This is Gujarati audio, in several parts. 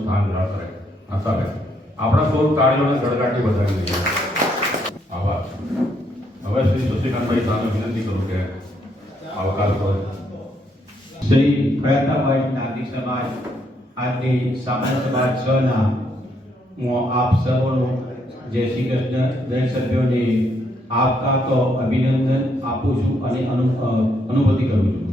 સ્થાન ગ્રહણ કરે આશા આપણા સૌ તાળીઓને ગડગાટી વધારી દઈએ. આભાર. હવે શ્રી શશિકાંતભાઈ સામે વિનંતી કરું કે આવકાર કરો. શ્રી પ્રયત્નભાઈ નાગરિક સમાજ આજની સામાન્ય સમાજ 6 ના હું આપ સૌનો જય શ્રી કૃષ્ણ દરેક સભ્યોને આવકાર તો અભિનંદન આપું છું અને અનુભૂતિ કરું છું.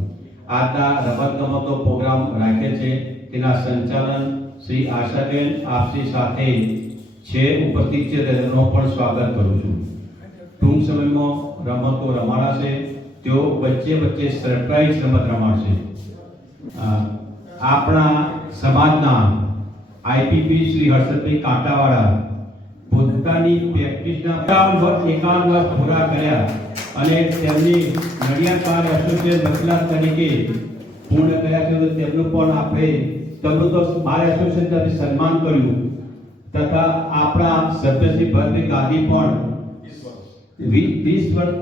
આજના રમતગમતનો પ્રોગ્રામ રાખે છે તેના સંચાલન શ્રી આશાબેન આપસી સાથે છે ઉપસ્થિત છે તેમનો પણ સ્વાગત કરું છું. ટૂંક સમયમાં રમતો રમાડાશે. તેઓ વચ્ચે વચ્ચે સરપ્રાઈઝ રમત રમાડશે. આપણા સમાજના આઈપીપી શ્રી હર્ષદભાઈ કાંટાવાળા પોતાની પ્રેક્ટિસના 51 વર્ષ પૂરા કર્યા અને તેમની નડિયાદ બાર એસોસિએશન વકીલાત તરીકે પૂર્ણ કર્યા છે. તો તેમનું પણ આપણે તેમનું તો બાર એસોસિએશન તરફથી સન્માન કર્યું તથા આપણા સભ્યશ્રી ભરતભાઈ ગાંધી પણ 20 વર્ષ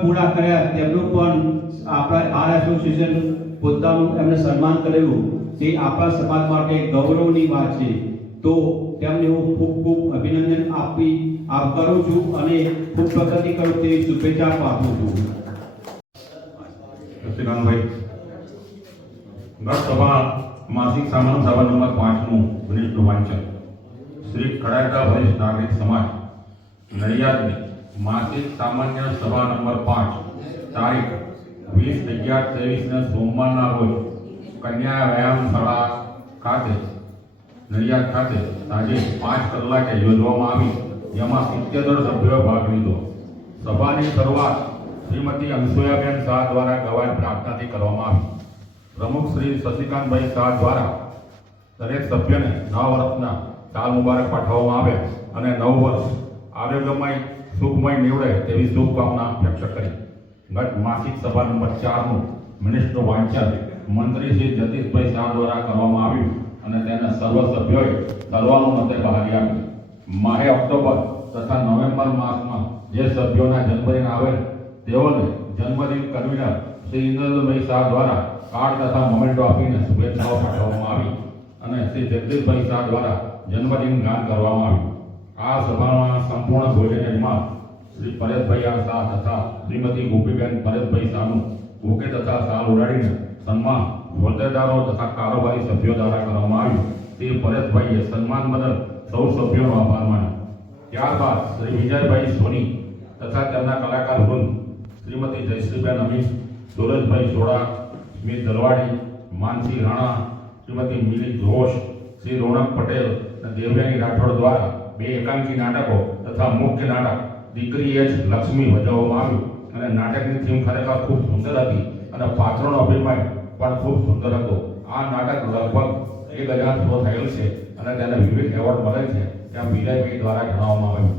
પૂરા કર્યા. તેમનું પણ આપણા બાર એસોસિએશન પોતાનું એમને સન્માન કરેલું તે આપણા સમાજ માટે ગૌરવની વાત છે. તો તેમને હું ખૂબ ખૂબ અભિનંદન આવકારું છું અને ખૂબ પ્રગતિ કરું તેવી શુભેચ્છા પાઠવું છું. શશિકાંતભાઈ ગત સભા માસિક સામાન્ય સભા નંબર 5 નું વિનિષ્ઠ વાંચન શ્રી ખડાકા વરિષ્ઠ નાગરિક સમાજ નડિયાદની માસિક સામાન્ય સભા નંબર 5 તારીખ 20/11/23 ને સોમવારના રોજ કન્યા વ્યાયામ શાળા ખાતે નડિયાદ ખાતે સાંજે 5 કલાકે યોજવામાં આવી, જેમાં 77 સભ્યોએ ભાગ લીધો. સભાની શરૂઆત શ્રીમતી અંશુયાબેન શાહ દ્વારા ગવાય પ્રાર્થનાથી કરવામાં આવી. પ્રમુખ શ્રી શશિકાંતભાઈ શાહ દ્વારા દરેક સભ્યને નવા વર્ષના સાલ મુબારક પાઠવવામાં આવે અને નવું વર્ષ આરોગ્યમય સુખમય નીવડે તેવી શુભકામના વ્યક્ત કરી. ગત માસિક સભા નંબર 4 નું મિનિસ્ટરનું વાંચન મંત્રી શ્રી જતીશભાઈ શાહ દ્વારા કરવામાં આવ્યું અને તેને સર્વ સભ્યોએ સર્વાનુમતે બહાલી આપી. માહે ઓક્ટોબર તથા નવેમ્બર માસમાં જે સભ્યોના જન્મદિન આવેલ તેઓને જન્મદિન કન્વીનર શ્રી ઇન્દ્રભાઈ શાહ દ્વારા કાર્ડ તથા મોમેન્ટો આપીને શુભેચ્છાઓ પાઠવવામાં આવી અને શ્રી જગદીશભાઈ શાહ દ્વારા જન્મદિન ગાન કરવામાં આવ્યું. આ સભામાં સંપૂર્ણ ભોજનમાં શ્રી પરેશભાઈ શાહ તથા શ્રીમતી ગોપીબેન પરેશભાઈ શાહનું બુકે તથા શાલ ઉડાડીને સન્માન હોદ્દેદારો તથા કારોબારી સભ્યો દ્વારા કરવામાં આવ્યું. તે પરેશભાઈએ સન્માન બદલ સૌ સભ્યોનો આભાર માન્યો. ત્યારબાદ શ્રી વિજયભાઈ સોની તથા તેમના કલાકાર વૃંદ શ્રીમતી જયશ્રીબેન અમીન, સુરજભાઈ સોડા, સ્મિત દલવાડી, માનસી રાણા, શ્રીમતી મિલી ઘોષ, શ્રી રોનક પટેલ અને દેવયાની રાઠોડ દ્વારા 2 એકાંકી નાટકો તથા મુખ્ય નાટક દીકરી જ લક્ષ્મી ભજવવામાં આવ્યું અને નાટકની થીમ ખરેખર ખૂબ સુંદર હતી અને પાત્રોનો અભિનય પણ ખૂબ સુંદર હતો. આ નાટક લગભગ 1000 શો થયેલ છે અને તેને વિવિધ એવોર્ડ મળેલ છે તેમ વિજયભાઈ દ્વારા જણાવવામાં આવ્યું.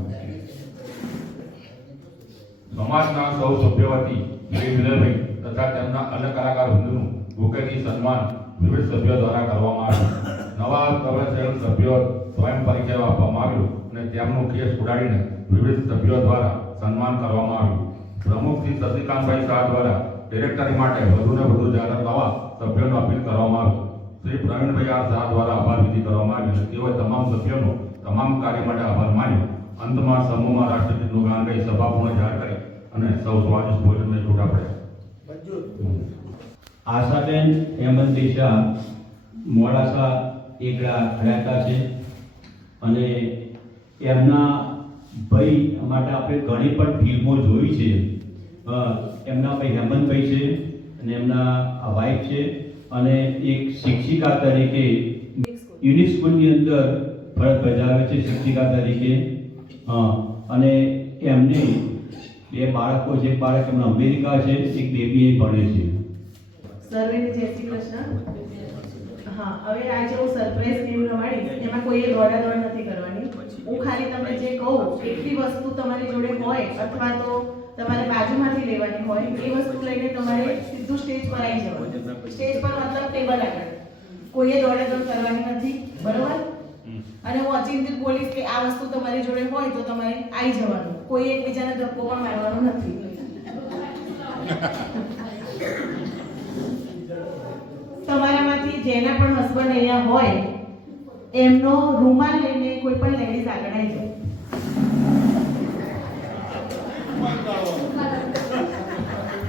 સમાજના સૌ સભ્યો વતી શ્રી વિજયભાઈ તથા તેમના અન્ય કલાકાર વૃંદનું બુકેથી સન્માન વિવિધ સભ્યો દ્વારા કરવામાં આવ્યું. નવા પ્રવેશેલ સભ્યો સ્વયં પરિચય આપવામાં આવ્યું અને તેમનું કેસ ઉડાડીને વિવિધ સભ્યો દ્વારા સન્માન કરવામાં આવ્યું. પ્રમુખ શ્રી શશિકાંતભાઈ શાહ દ્વારા ડિરેક્ટરી માટે વધુને વધુ જાહેર નવા સભ્યોનો અપીલ કરવામાં આવ્યું. શ્રી પ્રવીણભાઈ શાહ દ્વારા આભાર વિધિ કરવામાં આવી અને તેઓએ તમામ સભ્યોનો તમામ કાર્ય માટે આભાર માન્યો. અંતમાં સમૂહમાં રાષ્ટ્રગીતનું ગાન ગાઈ સભા પૂર્ણ જાહેર કરી અને સૌ સ્વાદિષ્ટ ભોજનને છૂટા પડ્યા. આશાબેન હેમંતભાઈ શાહ મોડાસા એકડા રહેતા છે અને એમના ભાઈ માટે આપણે ઘણી પણ ફિલ્મો જોઈ છે. એમના ભાઈ હેમંતભાઈ છે અને એમના વાઇફ છે અને એક શિક્ષિકા તરીકે યુનિક સ્કૂલની અંદર ફરજ બજાવે છે શિક્ષિકા તરીકે. અને એમને બે બાળકો છે. એક બાળક એમના અમેરિકા છે, એક બેબી અહીં ભણે છે. સર્વેને જય શ્રી કૃષ્ણ. હા, હવે આજે હું સરપ્રાઈઝ ગેમ રમાડીશ. એમાં કોઈએ દોડાદોડ નથી કરવાની. હું ખાલી તમને જે કહું એટલી વસ્તુ તમારી જોડે હોય અથવા તો તમારે બાજુમાંથી લેવાની હોય એ વસ્તુ લઈને તમારે સીધું સ્ટેજ પર આવી જવાનું. સ્ટેજ પર મતલબ ટેબલ આગળ. કોઈએ દોડાદોડ કરવાની નથી, બરોબર? અને હું અચિંતિત બોલીશ કે આ વસ્તુ તમારી જોડે હોય તો તમારે આવી જવાનું. કોઈ એકબીજાને ધક્કો પણ મારવાનો નથી. તમારામાંથી જેના પણ હસબન્ડ અહીંયા હોય એમનો રૂમાલ લઈને કોઈ પણ લેડીઝ આગળ આવી જાય.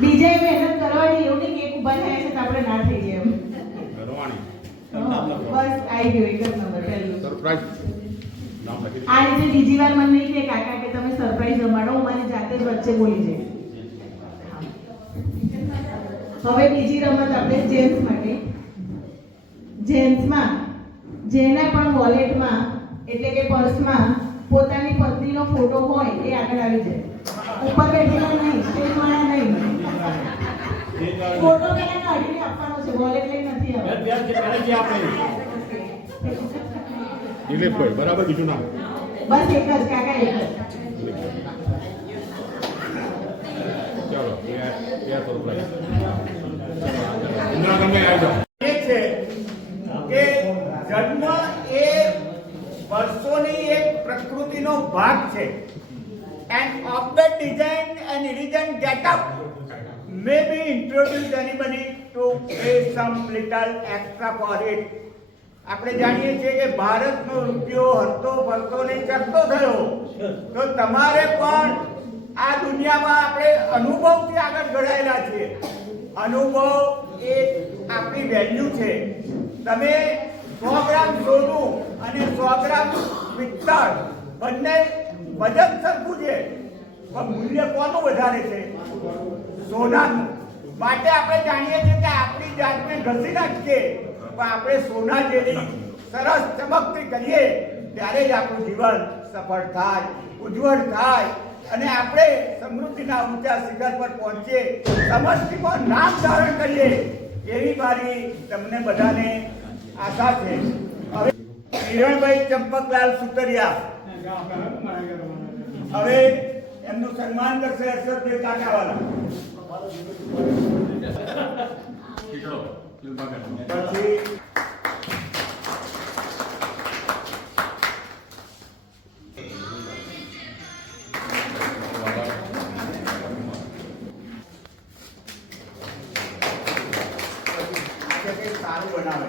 બીજાએ મહેનત કરવાની, એવું નહીં કે એક ઊભા થયા છે તો આપણે ના થઈ જાય એમ. બસ આવી ગયો એક જ નંબર પહેલું. આ રીતે બીજી વાર મને નહીં કે કાકા કે તમે સરપ્રાઈઝ રમાડો, હું મારી જાતે જ વચ્ચે બોલી જઈશ. હવે બીજી રમત આપણે જેન્ટ્સ માટે. જેન્ટ્સમાં જેના પણ વોલેટમાં એટલે કે પર્સમાં પોતાની પત્નીનો ફોટો હોય એ આગળ આવી જાય. ઉપર બેઠેલા નહીં, સ્ટેજવાળા નહીં. ફોટો પહેલા કાઢીને આપવાનો છે, વોલેટ લઈ નથી આવવાનો. બરાબર, બીજું નામ બસ એક જ કાકા, એક જ. ચાલો એ છે કે જન્મ એ વર્ષોની એક પ્રકૃતિનો ભાગ છે. And of the design and religion get up may be introduced anybody to pay some little extra for it. આપણે જાણીએ છીએ કે ભારતનો રૂપિયો હરતો ફરતો ને ચડતો થયો તો તમારે પણ આ દુનિયામાં આપણે અનુભવથી આગળ ઘડાયેલા છીએ. અનુભવ એ આપણી વેલ્યુ છે. તમે 100 ગ્રામ સોનું અને 100 ગ્રામ પિત્તળ બંને વજન સરખું છે પણ મૂલ્ય કોનું વધારે છે? સોનાનું. માટે આપણે જાણીએ છીએ કે આપણી જાતને ઘસી નાખીએ પણ આપણે સોના જેવી સરસ ચમકતી કરીએ ત્યારે જ આપણું જીવન સફળ થાય, ઉજ્જવળ થાય અને આપણે સમૃદ્ધિના ઊંચા શિખર પર પહોંચીએ, સમષ્ટિમાં નામ ધારણ કરીએ એવી મારી તમને બધાને આશા છે. હવે કિરણભાઈ ચંપકલાલ સુતરિયા હવે એમનું સન્માન કરશે હર્ષદભાઈ કાકાવાલા. પછી સારું બનાવે.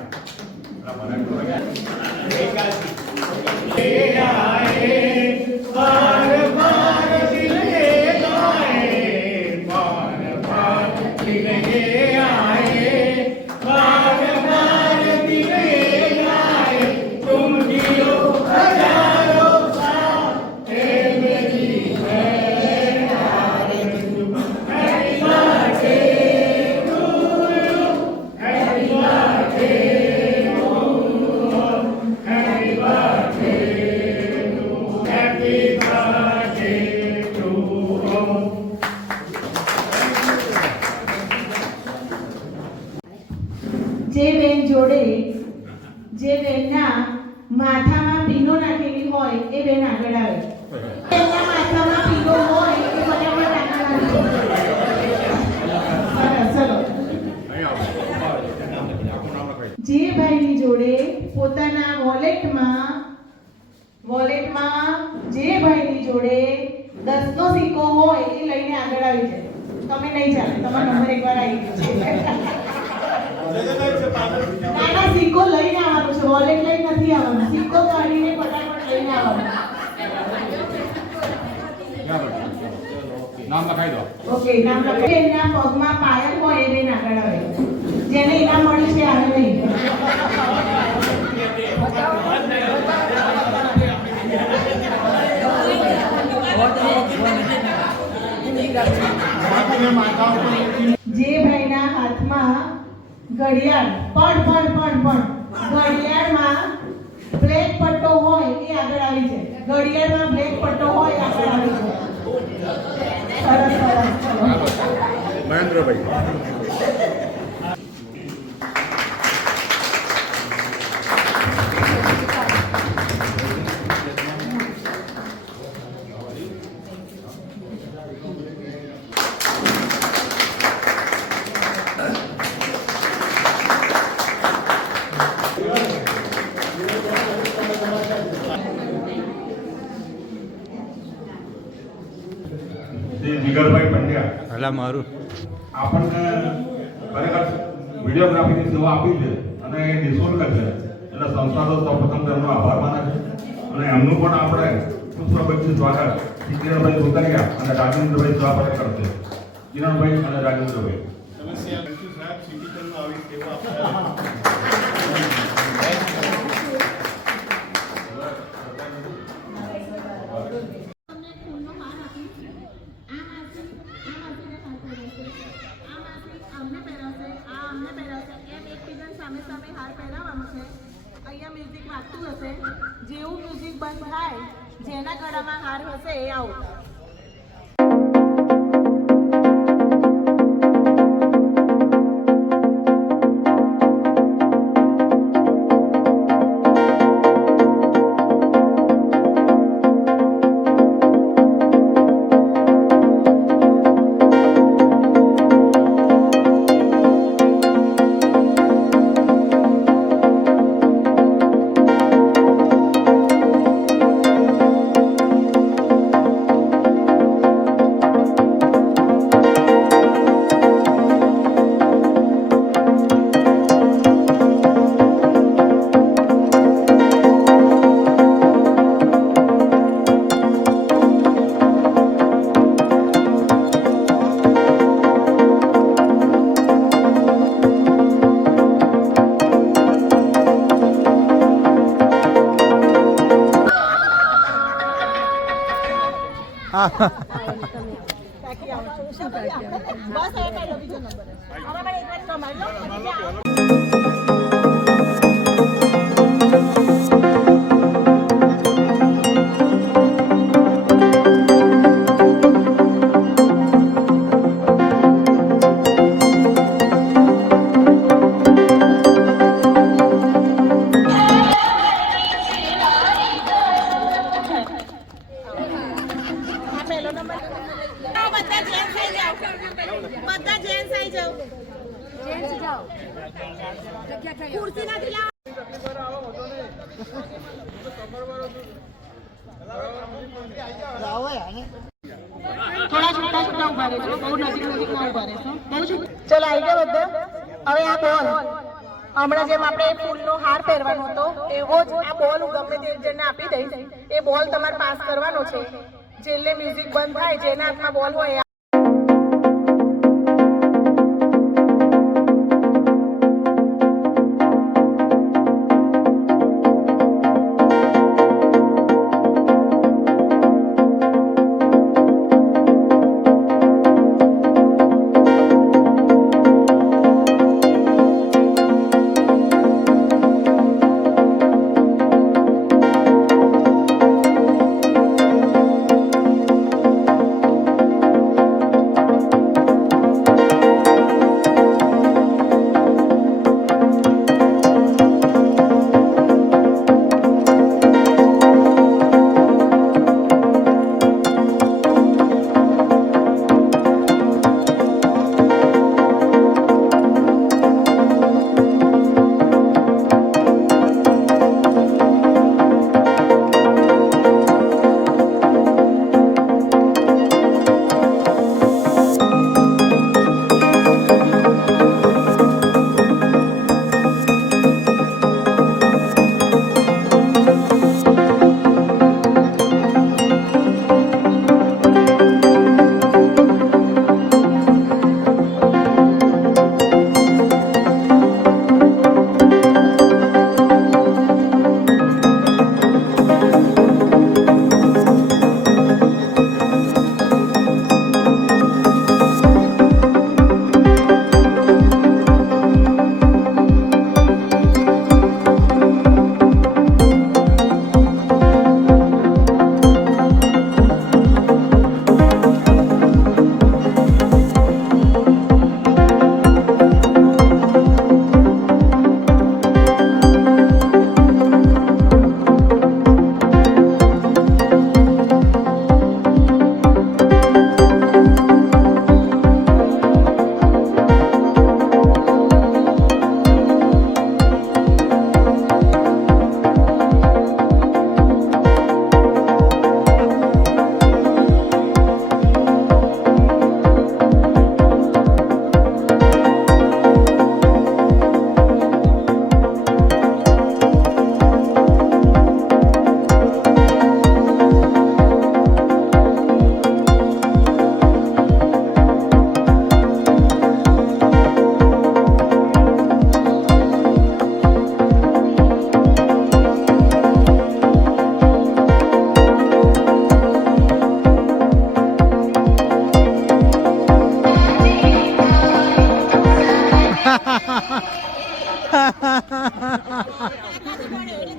જે બેનના માથામાં પીનો નાખેલી હોય એ બેન આગળ આવે. બેનના માથામાં પીનો હોય એ ફટાફટ આગળ આવે. જે ભાઈની જોડે પોતાના વોલેટમાં જે ભાઈની જોડે 10 નો સિક્કો હોય એ લઈને આગળ આવી જાય. તમે નહીં ચાલે, તમારો નંબર એકવાર આવી ગયો છે. નાના સિક્કો લઈને આવવાનો છે, વોલેટ લઈને નથી આવવાનો. સિક્કો કાઢીને ફટાફટ લઈને આવવાનો. નામ લખાઈ દો. ઓકે, નામ લખાઈ. એના પગમાં પાયલ હોય એ બેન આગળ આવે. જેને ઇનામ મળ્યું છે આવે નહીં. જે ભાઈના હાથમાં ઘડિયાળ પણ ઘડિયાળમાં બ્લેક પટ્ટો હોય એ આગળ આવી જાય. ઘડિયાળમાં બ્લેક પટ્ટો હોય આગળ આવી જાય. સરસ ચલો. મહેન્દ્રભાઈ. શ્રી જીગરભાઈ પંડ્યા હલા મારું આપણને ખરેખર વિડીયોગ્રાફીની સેવા આપી છે અને એ નિઃશુલ્ક છે એટલે સંસ્થા તો સૌપ્રથમ તેમનો આભાર માને છે અને એમનું પણ આપણે પુષ્પગુચ્છ સ્વાગત શ્રી કિરણભાઈ સુતરિયા અને રાજેન્દ્રભાઈ સભાપતિ કરશે. કિરણભાઈ અને રાજેન્દ્રભાઈ. સામે સામે હાર પહેરાવવાનો છે. અહીંયા મ્યુઝિક વાગતું હશે. જેવું મ્યુઝિક બંધ થાય જેના ગળામાં હાર હશે એ આઉટ. બસ હવે કઈ લો બીજો નંબર. આમાં મને એક વાર કમાઈ લો. બધા જેન્ટ્સ આવી જાઓ. ખુરશી નથી લાવ. થોડા છૂટા ઉભા રહેજો. બહુ નજીક ના ઉભા રહેશો. ચલો આવી ગયા બધા. હવે આ બોલ હમણાં જેમ આપણે ફૂલનો હાર પહેરવાનો હતો એવો જ આ બોલ હું ગમે તે જણને આપી દઈશ. એ બોલ તમારે પાસ કરવાનો છે. છેલ્લે મ્યુઝિક બંધ થાય જેના હાથમાં બોલ હોય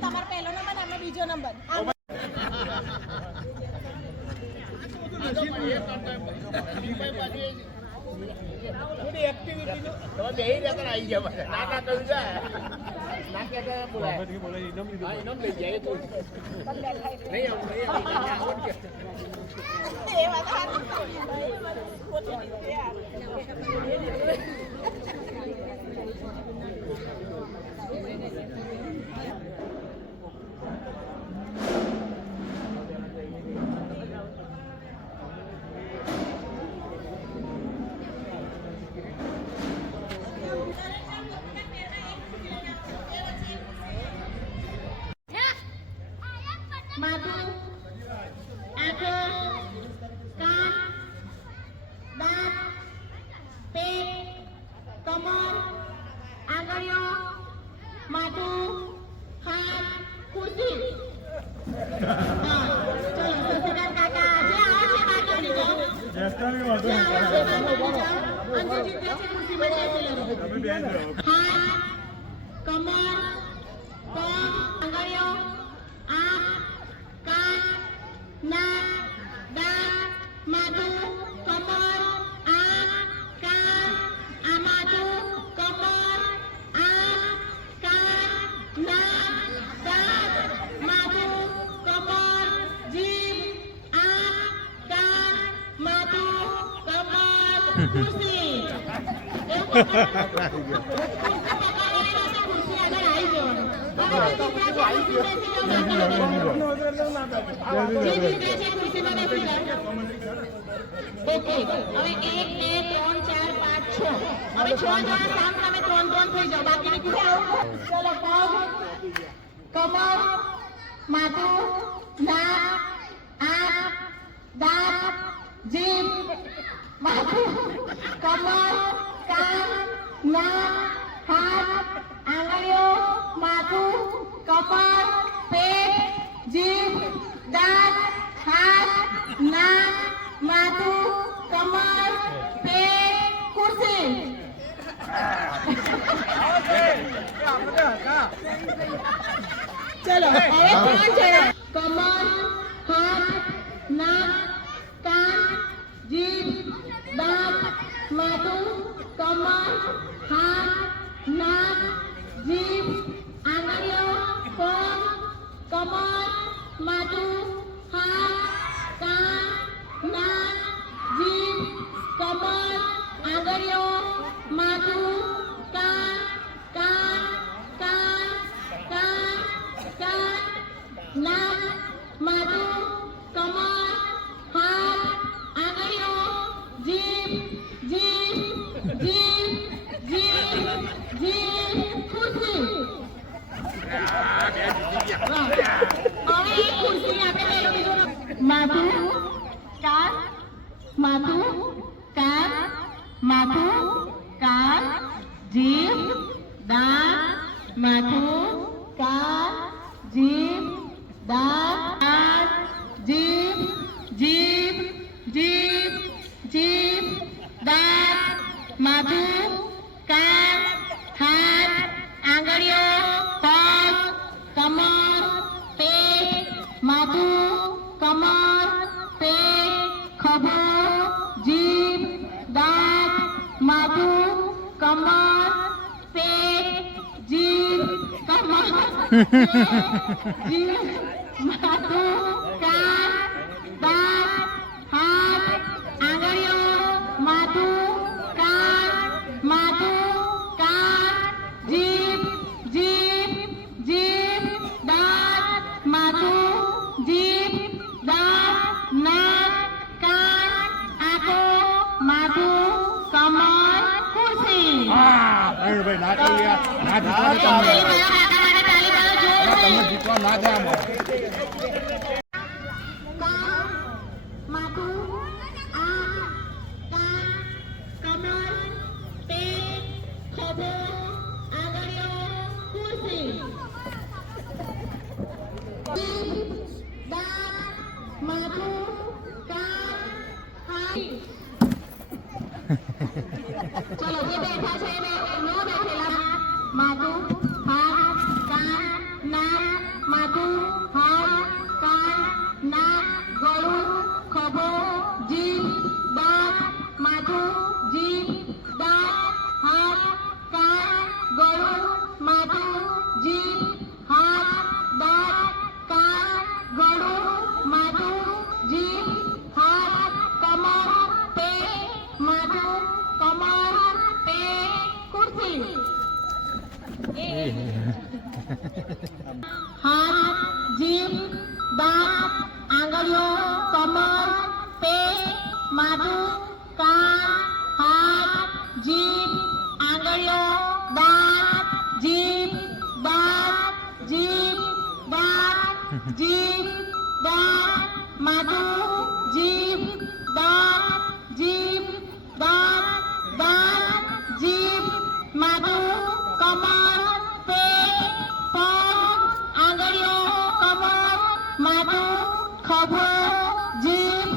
તમારો પહેલો નંબર ને અમે બીજો નંબર. માથું, આંખો, કાન, દાંત, પેટ, કમર, આંગળીઓ, માથું, હાથ, ખુરશી. હા, ચલો સસીદાર કાકા જે આવે છે બહાર કાઢી દો. જે આવે છે બહાર કાઢી દો. અંજુ જીતે છે ખુરશીમાં બેસી લો. હાથ, કમર, પગ, આંગળીઓ, આંખ, કાન, નાક, દાંત, માથું, કમર, આંખ, કાન, આ માથું, કમર, આંખ, કાન, નાક, દાંત, માથું, કમર, જીભ, આંખ, કાન, માથું, કમર, ખુરશી. ખુરશી આગળ આવી જવાનું. ઓકે, હવે 1 2 3 4 5 6. હવે 6 જણા સામ સામે 3 થઈ જાઓ. બાકીની ખુરશી ચલો. પગ, કમર, માથું, નાક, આંખ, દાંત, જીભ, માથું, કમર, કાન, નાક, હાથ, આંગળીઓ, માથું, કમર, પેટ, જીભ, દાંત, હાથ, નાક, માથું, કમર, પેટ, ખુરશી. ચલો હવે 3 જણા. કમર, હાથ, નાક, કાન, જીભ, દાંત, માથું, કમર, હાથ, નાક, જીભ, આંગળીઓ, પગ, કમર, માથું, હાથ, કાન, નાક, જીભ, કમર, આંગળીઓ, માથું, કાન, કાન, કાન, કાન, કાન, નાક, માથું, કમર, હાથ, આંગળીઓ, જીભ, જીભ, જીભ, જીભ, જીભ, ખુરશી. હવે એક ખુરશી આપણે પહેલો બીજો માથું, કાન, માથું, કાન, માથું, કાન, જીભ, દાંત, માથું, કાન, જીભ, દાંત, જીભ, જીભ, જીભ, જીભ, દાંત, માથું, કાન, હાથ, આંગળીઓ, પગ, કમર, પેટ, માથું, કમર, પેટ, ખભો, જીભ, દાંત, માથું, કમર, પેટ, જીભ, કમર, જીભ, માથું, કાન, દાંત, હાથ, આંગળીઓ, માથું, કાન, માથું, કાન, જીભ, જીભ, જીભ, દાંત, માથું, જીભ, દાંત, નાક, કાન, આંખો, માથું, કમર, ખુરશી. ભાઈ ના કરી ના તમે જીતવા ના થાય આમાં. માથું, આંખ, કાન, કમર, પેટ, ખભો, આંગળીઓ, ખુરશી. જીભ, દાંત, માથું, કાન, હાથ. ચલો જે બેઠા છે એ ન બેઠેલા માથું હાથ કાન નાક માથું હાથ કાન નાક ગળું ખભો જીભ દાંત માથું જીભ દાંત હાથ કાન ગળું માથું જીભ હાથ દાંત કાન ગળું માથું જીભ હાથ કમર પેટ માથું કમર પેટ ખુરશી હાથ જીભ દાંત આંગળીઓ કમર પેટ માથું કાન હાથ જીભ આંગળીઓ દાંત જીભ દાંત જીભ દાંત જીભ દાંત માથું જીભ દાંત જીભ દાંત દાંત જીભ માથું કમર પેટ પગ આંગળીઓ કમર માથું ખભો જીભ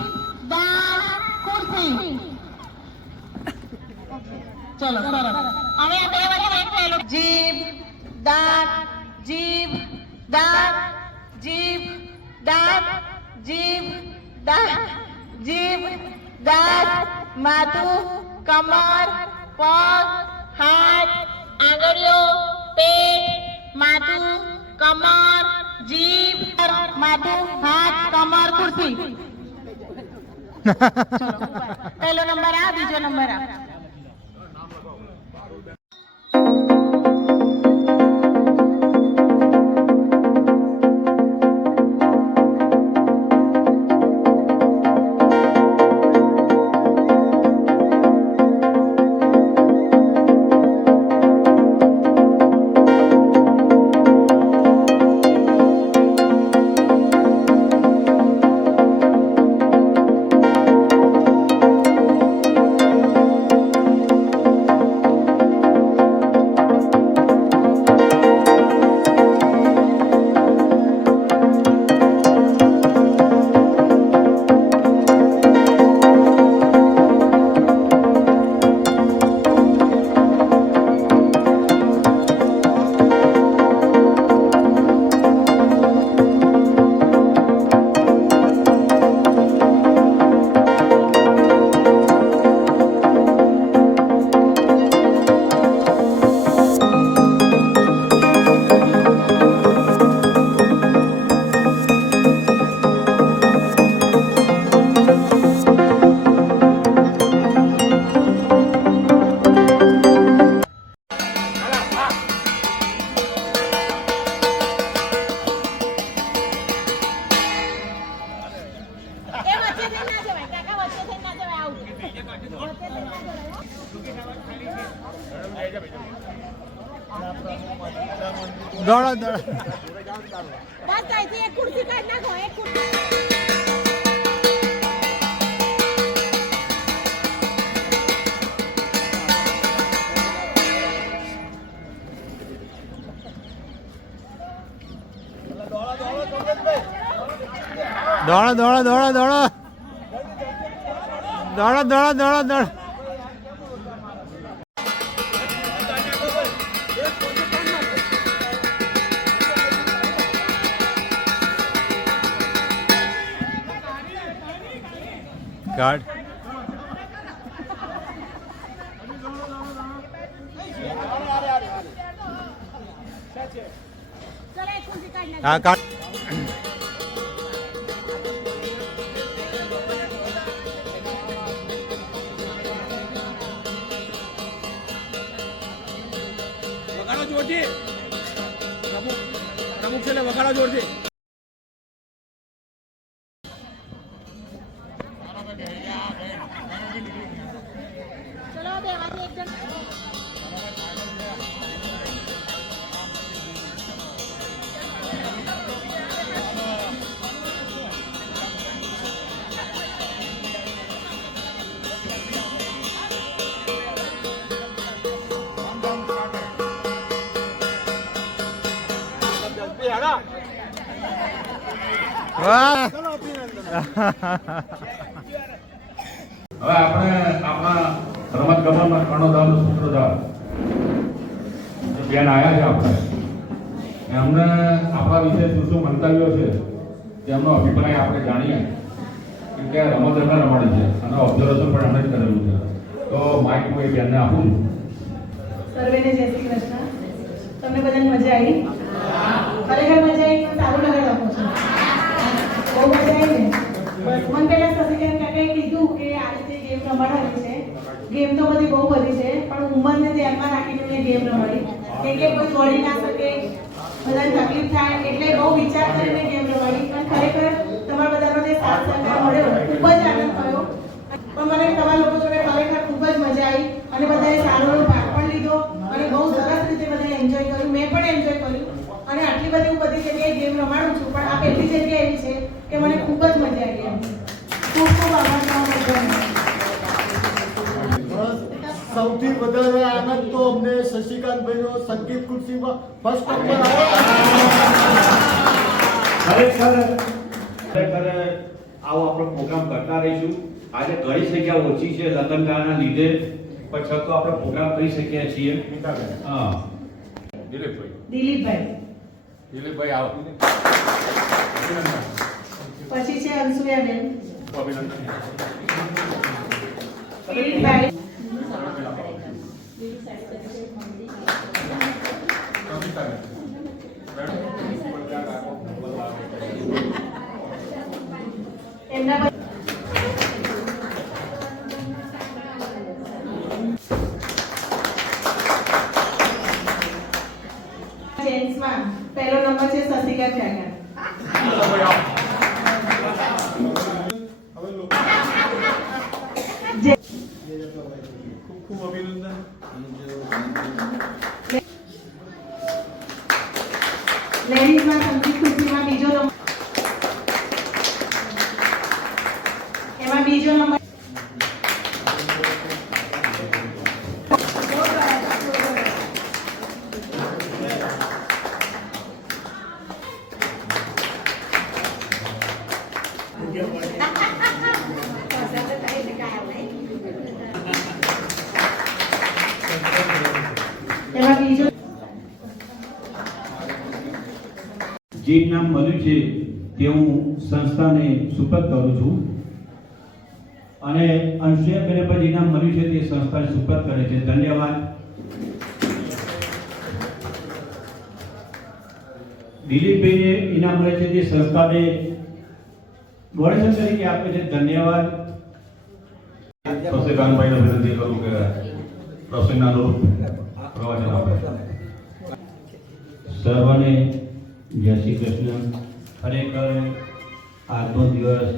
દાંત ખુરશી ચલો સરસ હવે આ બે વચ્ચે એક પહેલો જીભ દાંત જીભ દાંત જીભ દાંત જીભ દાંત જીભ દાંત માથું કમર પગ હાથ આંગળીઓ પેટ માથું કમર જીભ માથું હાથ કમર ખુરશી ચલો પહેલો નંબર આ બીજો નંબર આ દોડો દોડો બસ અહીંથી એક ખુરશી કાઢી નાખો એક ખુરશી દોડો દોડો દોડો દોડો દોડો દોડો દોડો દોડો ગાર્ડ ચલો એક ખુરશી કાઢી નાખો હા ગાર્ડ વગાડો જોરથી પ્રમુખ છે વગાડો જોરથી ચલો બેમાંથી એક જણ વાહ હવે આપણે આપણા રમત ગમતમાં કર્ણધાર સૂત્રધાર જે બેન આવ્યા છે આપણે એમને આપણા વિશે શું શું મંતવ્યો છે તેમનો અભિપ્રાય આપણે જાણીએ કે રમત એમને રમાડી છે અને ઓબ્ઝર્વેશન પણ એમણે જ કરેલું છે. તો માઇક હું એ બેનને આપું છું. સર્વેને જય શ્રી કૃષ્ણ. તમને બધાને મજા આવી? ખરેખર મજા આવી? સારું લગાડ આપો છો. બહુ મજા આવી ને? મને પહેલા શશિકાંત કાકાએ કીધું કે આ રીતે ગેમ રમાડવાની છે. ગેમ તો બધી બહુ બધી છે પણ ઉંમરને ધ્યાનમાં રાખીને મેં ગેમ રમાડી કે કોઈ દોડી ના શકે, બધાને તકલીફ થાય એટલે બહુ વિચાર કરીને ગેમ રમાડી. પણ ખરેખર તમારા બધાનો જે સાથ સહકાર મળ્યો ખૂબ જ આનંદ થયો. પણ મને તમારા લોકો જોડે ખરેખર ખૂબ જ મજા આવી અને બધાએ સારો એવો ભાગ પણ લીધો અને બહુ સરસ રીતે બધાએ એન્જોય કર્યું. મેં પણ એન્જોય કર્યું અને આટલી બધી હું બધી જગ્યાએ ગેમ રમાડું છું પણ આ પહેલી જગ્યા એવી છે કે મને ખૂબ જ મજા આવી. એમ ખૂબ ખૂબ આભાર તમારો બધાનો. સૌથી વધારે આનંદ તો અમને શશિકાંતભાઈનો સંગીત ખુરશીમાં ફર્સ્ટ નંબર ખરેખર આવો આપણો પ્રોગ્રામ કરતા રહીશું. આજે ઘણી સંખ્યા ઓછી છે લગ્નગાળાના લીધે પણ છતાં આપણે પ્રોગ્રામ કરી શકીએ છીએ. હા દિલીપભાઈ આવો. પછી છે અંશુયાબેન, અભિનંદન. કિરીટભાઈ, એમના જેન્ટ્સમાં પહેલો નંબર છે શશિકાંત કાકા. ખૂબ અભિનંદન. લેડીઝમાં સંગીત ખુરશીમાં બીજો નંબર, એમાં બીજો નંબર એમાં બીજો જે નામ મળ્યું છે તે હું સંસ્થાને સુપરત કરું છું અને અંશુયાબેને પણ જે નામ મળ્યું છે તે સંસ્થાને સુપરત કરે છે. ધન્યવાદ. દિલીપભાઈને ઇનામ મળે છે તે સંસ્થાને ડોનેશન તરીકે આપે છે. ધન્યવાદ. શશિકાંતભાઈને વિનંતી કરું કે પ્રસંગના અનુરૂપ પ્રવચન આપે. સર્વને જય શ્રી કૃષ્ણ. ખરેખર આજનો દિવસ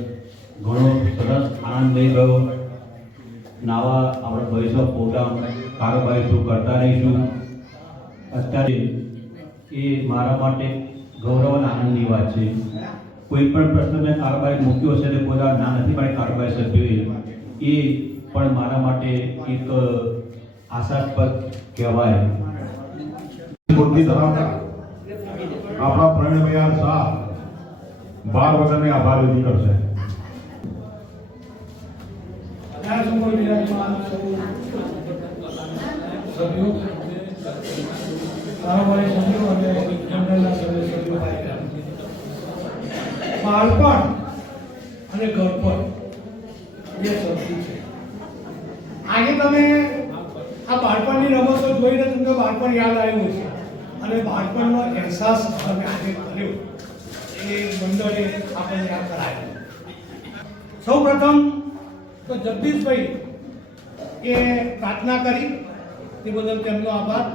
ઘણો સરસ આનંદ લઈ ગયો. નવા આપણા ભવિષ્ય પ્રોગ્રામ કારોબાર શું કરતા રહીશું. અત્યારે એ મારા માટે ગૌરવ અને આનંદની વાત છે. કોઈ પણ પ્રશ્ન મેં કારોબાર મૂક્યો છે તે કોઈ ના નથી પાડે કારોબાર સભ્યોએ, એ પણ મારા માટે એક આશાસ્પદ કહેવાય. બુદ્ધિ ધરાવતા આપણા પ્રવીણભાઈ શાહ બાર વગરને આભાર વિધિ કરશે. બાળપણ અને ઘરપણ બે શબ્દ છે. આજે તમે આ બાળપણની રમતો જોઈને તમને બાળપણ યાદ આવ્યું છે અને બાળપણનો અહેસાસ તમે આજે કર્યો એ મંડળે આપણને યાદ કરાયો. સૌ પ્રથમ તો જગદીશભાઈ એ પ્રાર્થના કરી તે બદલ તેમનો આભાર.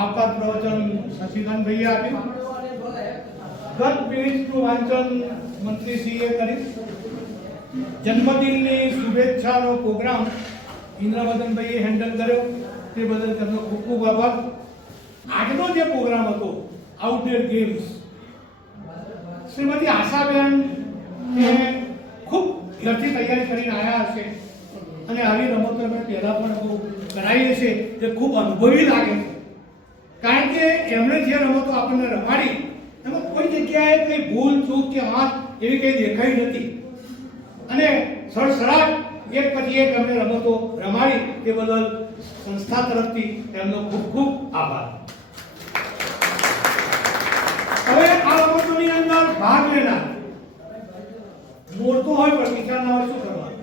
આવકાર પ્રવચન શશિકાંતભાઈએ આપ્યું. ગત પેજનું વાંચન મંત્રીશ્રીએ કરી. જન્મદિનની શુભેચ્છાનો પ્રોગ્રામ ઇન્દ્રવદનભાઈએ હેન્ડલ કર્યો તે બદલ તેમનો ખૂબ ખૂબ આભાર. આજનો જે પ્રોગ્રામ હતો આઉટડોર ગેમ્સ, શ્રીમતી આશાબેન એ ખૂબ ઘરથી તૈયારી કરીને આવ્યા હશે અને આવી રમતો અમે પહેલાં પણ બહુ કરાવીએ છીએ જે ખૂબ અનુભવી લાગે છે. કારણ કે એમણે જે રમતો આપણને રમાડી એમાં કોઈ જગ્યાએ કંઈ ભૂલ ચૂક કે વાત એવી કંઈ દેખાઈ નથી અને સડસડાટ એક પછી એક અમને રમતો રમાડી તે બદલ સંસ્થા તરફથી તેમનો ખૂબ ખૂબ આભાર. હવે આ રમતોની અંદર ભાગ લેનાર મોરતો હોય પણ પિતા ના હોય શું કરવાનું?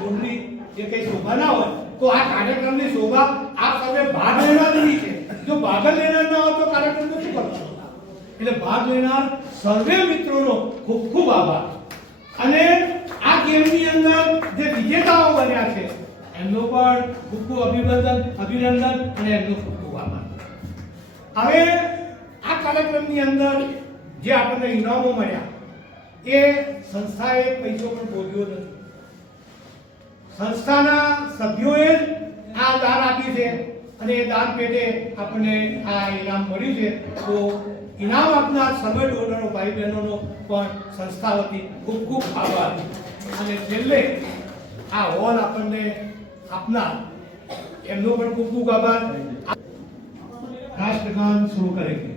મોરની જે કઈ શોભા ના હોય તો આ કાર્યક્રમની શોભા આપ સૌએ ભાગ લેનારની છે. જો ભાગ જ લેનાર ના હોય તો કાર્યક્રમ શું કરવાનો? એટલે ભાગ લેનાર સર્વે મિત્રોનો ખૂબ ખૂબ આભાર. અને આ ગેમની અંદર જે વિજેતાઓ બન્યા છે એમનો પણ ખૂબ ખૂબ અભિનંદન અને એમનો ખૂબ ખૂબ આભાર. હવે આ કાર્યક્રમની અંદર જે આપણને ઇનામો મળ્યા એ સંસ્થાએ પૈસો પણ ભોગ્યો નથી. સંસ્થાના સભ્યોએ જ આ દાન આપી છે અને એ દાન પેટે આપણને આ ઇનામ મળ્યું છે. તો ઇનામ આપનાર સર્વે ડોનરો ભાઈ બહેનોનો પણ સંસ્થા વતી ખૂબ ખૂબ આભાર. અને છેલ્લે આ હોલ આપણને આપનાર એમનો પણ ખૂબ ખૂબ આભાર. રાષ્ટ્રગાન શરૂ કરેંગે.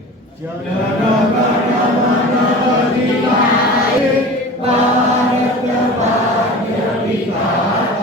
ભારત ભાગ્ય વિધાતા